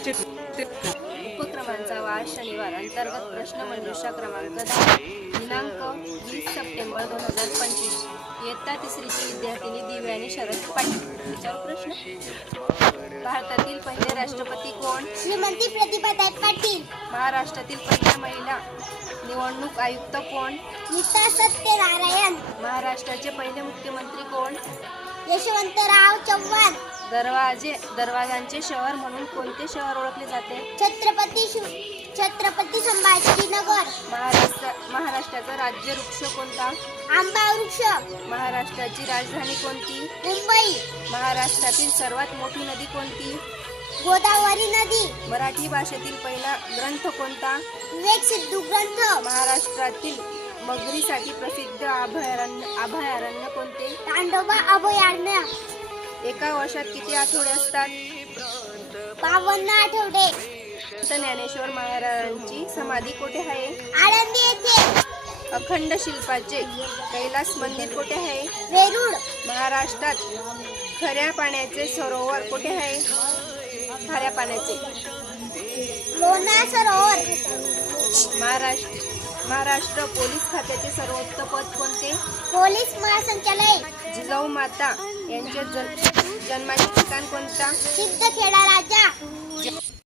उपक्रमांचा वार शनिवार अंतर्गत प्रश्नमंजुषा क्रमांक दहा दिनांक वीस सप्टेंबर दोन हजार पंचवीस. इयत्ता तिसरीची विद्यार्थिनी दिव्यानी शरद पाटील. विचार प्रश्न. भारतातील पहिले राष्ट्रपती कोण? श्रीमंती प्रतिभाताई पाटील. महाराष्ट्रातील पहिल्या महिला निवडणूक आयुक्त कोण? नीता सत्यनारायण. महाराष्ट्राचे पहिले मुख्यमंत्री कोण? यशवंतराव चव्हाण. दरवाजे दरवाजांचे शहर म्हणून कोणते शहर ओळखले जाते? छत्रपती शिव छत्रपती संभाजीनगर. महाराष्ट्र महाराष्ट्राचा राज्य वृक्ष कोणता? आंबा वृक्ष. महाराष्ट्राची राजधानी कोणती? मुंबई. महाराष्ट्रातील सर्वात मोठी नदी कोणती? गोदावरी नदी. मराठी भाषेतील पहिला ग्रंथ कोणता? विवेक सिद्धू ग्रंथ. महाराष्ट्रातील मगरीसाठी प्रसिद्ध अभयारण्य अभयारण्य कोणते? तांडोबा अभयारण्य. एका वर्षात किती आठवडे असतात? बावन्न आठवडे. संत ज्ञानेश्वर महाराजांची समाधी कोठे आहे? आळंदी येथे. अखंड शिल्पाचे कैलास मंदिर कोठे आहे? वेरूळ. महाराष्ट्रात खऱ्या पाण्याचे सरोवर कोठे आहे? खाऱ्या पाण्याचे. लोणार सरोवर. महाराष्ट्र महाराष्ट्र पोलीस खात्याचे सर्वोच्च पद कोणते? पोलीस महासंचालक. जिजाऊ माता यांचे जन- जन्माचे ठिकाण कोणता? सिद्धखेडा राजा.